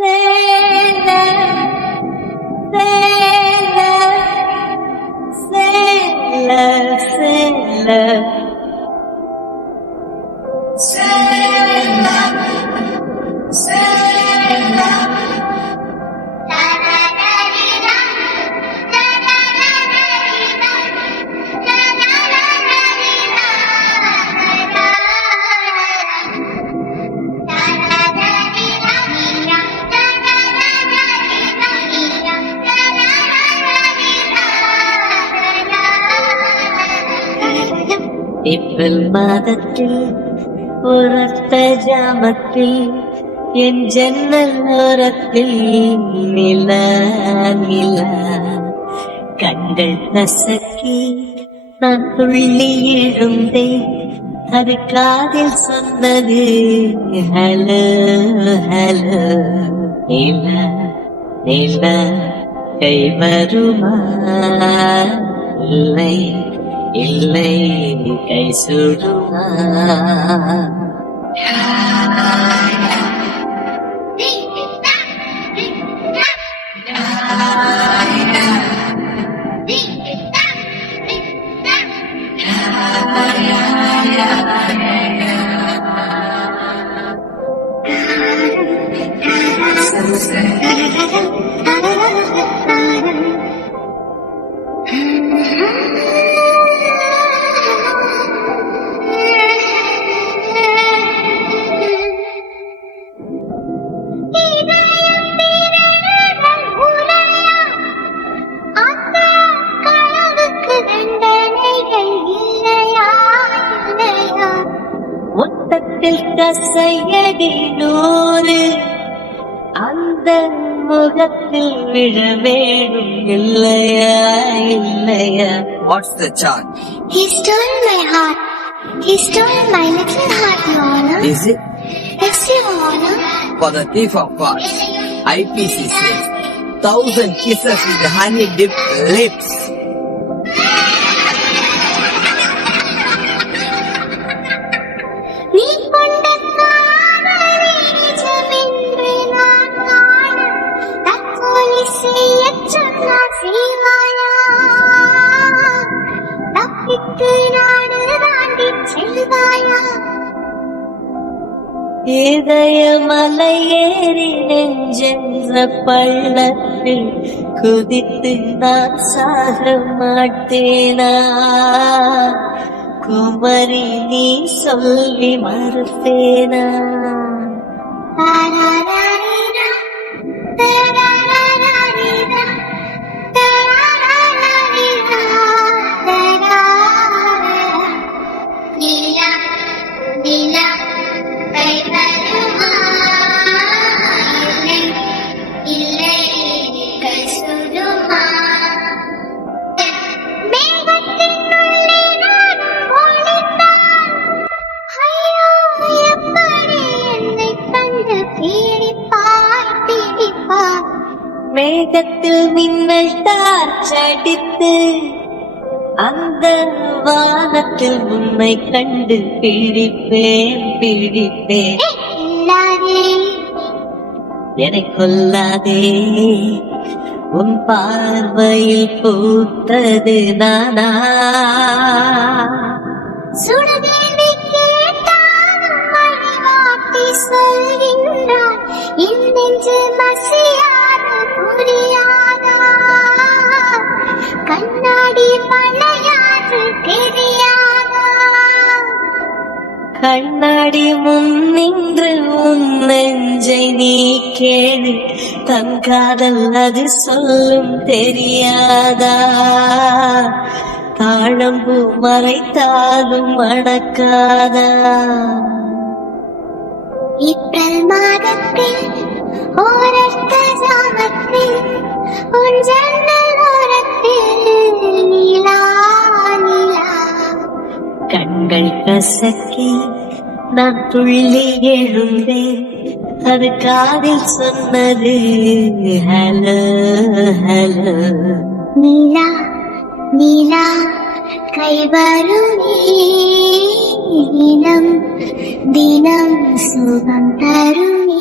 சேல சேல சேல சேல சேல சேல ஏப்ரல் மாதத்தில் உரத்த ஜாமத்தில் என் ஜன்னல் ஓரத்தில் நிலா நிலா கண்கள் கசக்கி நான் துள்ளி எழுந்தேன். அது காதில் சொன்னது ஹலோ ஹலோ. நிலா நிலா கை வருமா? இல்லை இல்லை கை சுடுமா? மொத்தத்தில் கசையடி 100 அந்த முகத்தில் விழ வேணும் இல்லையா இல்லையா? What's the charge? He stole my heart. He stole my little heart, Your Honor. Is it? Yes, Your Honor. For the thief of hearts, IPC says 1,000 kisses with honey dipped lips. நீ கொண்ட காதலை நிஜமென்று நான் காண தற்கொலை செய்யச் சொன்னார் செய்வாயா? தப்பித்து நாடு தாண்டிச் செல்வாயா? இதயமலை ஏறி நெஞ்சென்ற பள்ளத்தில் குதித்து நான் சாக மாட்டேனா? குமரி நீ சொல்லி மறுப்பேனா? தாராராரிரா, தாராராரிரா, தாராராரிரா, தாராரா. நிலா, நிலா, கை வருமா? இல்லை, இல்லை, கை சுடுமா? மேகத்தினுள்ளே நானும் ஒளிந்தான். ஐயோ, எப்படி என்னைக் கண்டு பீடிப்பாய், பீடிப்பாய். மேகத்தில் மின்னல் டார்ச் அடித்து அந்த வானத்தில் உன்னை கண்டு பிடிப்பேன் பிடிப்பேன். இல்லாதே என்னை கொல்லாதே, உன் பார்வையில் பூத்தது நானா? சுடுதேவி கேட்டாலும் வழிகாட்டி சொல்கின்றார். என் நெஞ்சு மசியாது புரியாதா? கண்ணாடி பழையாது தெரியாதா? கண்ணாடி முன் நின்று உன் நெஞ்சை நீ கேளு, தன் காதல் அது சொல்லும் தெரியாதா? தாழம்பூ மறைத்தாலும் மணக்காதா? ஏப்ரல் மாதத்தில் ஓரத்த ஜாமத்தில் உன் ஜன்னல் ஓரத்தில் நிலா நிலா. கண்கள் கசக்கி நான் துள்ளி எழுந்தேன். அது காதில் சொன்னது ஹலோ ஹலோ. நிலா நிலா கை வருமே, தினம் தினம் சுகம் தருமே.